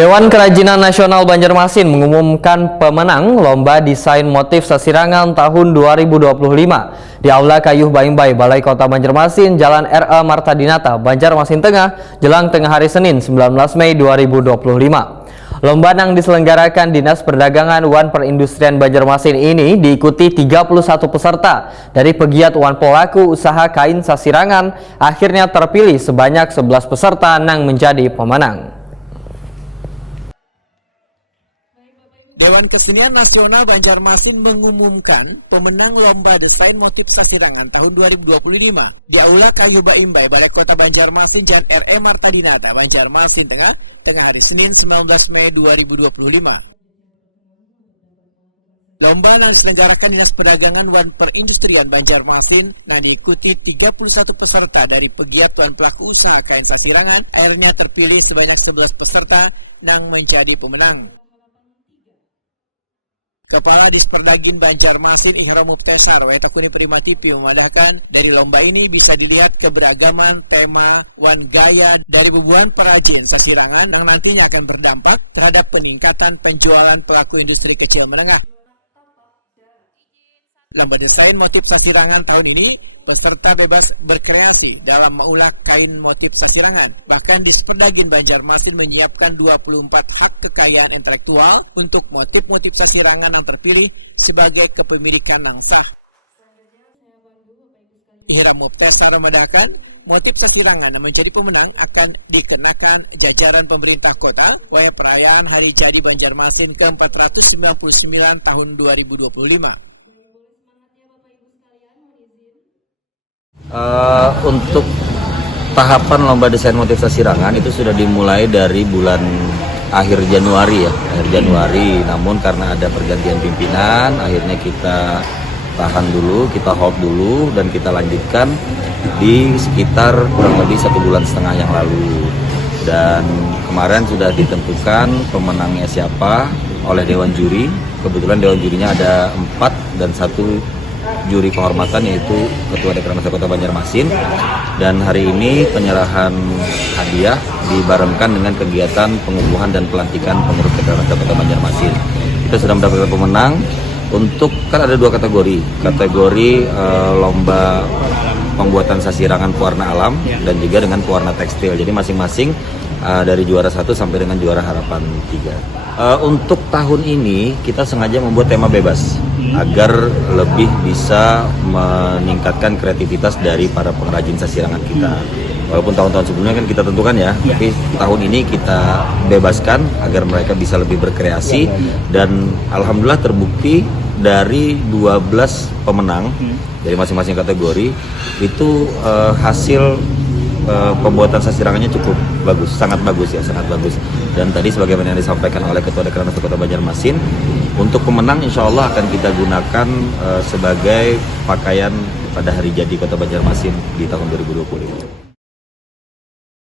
Dewan Kerajinan Nasional Banjarmasin mengumumkan pemenang Lomba Desain Motif Sasirangan tahun 2025 di Aula Kayuh Baimbai, Balai Kota Banjarmasin, Jalan R.A. Marta Dinata, Banjarmasin Tengah, jelang tengah hari Senin 19 Mei 2025. Lomba yang diselenggarakan Dinas Perdagangan Wan Perindustrian Banjarmasin ini diikuti 31 peserta dari pegiat wan pelaku usaha kain sasirangan. Akhirnya terpilih sebanyak 11 peserta yang menjadi pemenang. Dewan Kesenian Nasional Banjarmasin mengumumkan pemenang Lomba Desain Motif Sasirangan tahun 2025 di Aula Kayuh Baimbai, Balai Kota Banjarmasin, Jalan R.A. Marta Dinata, Banjarmasin Tengah, tengah hari Senin 19 Mei 2025. Lomba yang diselenggarakan Dinas Perdagangan Wan Perindustrian Banjarmasin yang diikuti 31 peserta dari pegiat dan pelaku usaha kain sasirangan. Akhirnya terpilih sebanyak 11 peserta yang menjadi pemenang. Kepala Disperdagin Banjarmasin Ihram Muftesar Waetakuni Prima TV memandahkan dari lomba ini bisa dilihat keberagaman tema wan gaya dari ribuan perajin sasirangan yang nantinya akan berdampak terhadap peningkatan penjualan pelaku industri kecil menengah. Lomba desain motif sasirangan tahun ini peserta bebas berkreasi dalam mengulah kain motif sasirangan. Bahkan Disperdagin Banjarmasin menyiapkan 24 hak kekayaan intelektual untuk motif-motif sasirangan yang terpilih sebagai kepemilikan yang sah. Ihram Muftesar memandahkan motif sasirangan yang menjadi pemenang akan dikenakan jajaran pemerintah kota oleh perayaan Hari Jadi Banjarmasin ke-499 tahun 2025. Untuk tahapan lomba desain motif sasirangan itu sudah dimulai dari bulan akhir Januari. Namun karena ada pergantian pimpinan, akhirnya kita tahan dulu, kita hold dulu, dan kita lanjutkan di sekitar kurang lebih 1,5 bulan yang lalu. Dan kemarin sudah ditentukan pemenangnya siapa oleh Dewan Juri. Kebetulan Dewan Jurinya ada 4 dan 1 juri kehormatan, yaitu Ketua Dekranasda Kota Banjarmasin. Dan hari ini penyerahan hadiah dibarengkan dengan kegiatan pengukuhan dan pelantikan pengurus Dekranasda Kota Banjarmasin. Kita sudah mendapatkan pemenang. Untuk kan ada 2 kategori lomba pembuatan sasirangan pewarna alam dan juga dengan pewarna tekstil. Jadi masing-masing dari juara 1 sampai dengan juara harapan 3. Untuk tahun ini kita sengaja membuat tema bebas agar lebih bisa meningkatkan kreativitas dari para pengrajin sasirangan kita. Walaupun tahun-tahun sebelumnya kan kita tentukan ya, tapi tahun ini kita bebaskan agar mereka bisa lebih berkreasi. Dan alhamdulillah terbukti dari 12 pemenang dari masing-masing kategori itu hasil pembuatan sasirangannya cukup bagus, sangat bagus. Dan tadi sebagaimana yang disampaikan oleh Ketua Dekranasda Kota Banjarmasin, untuk pemenang insya Allah akan kita gunakan sebagai pakaian pada hari jadi Kota Banjarmasin di tahun 2025.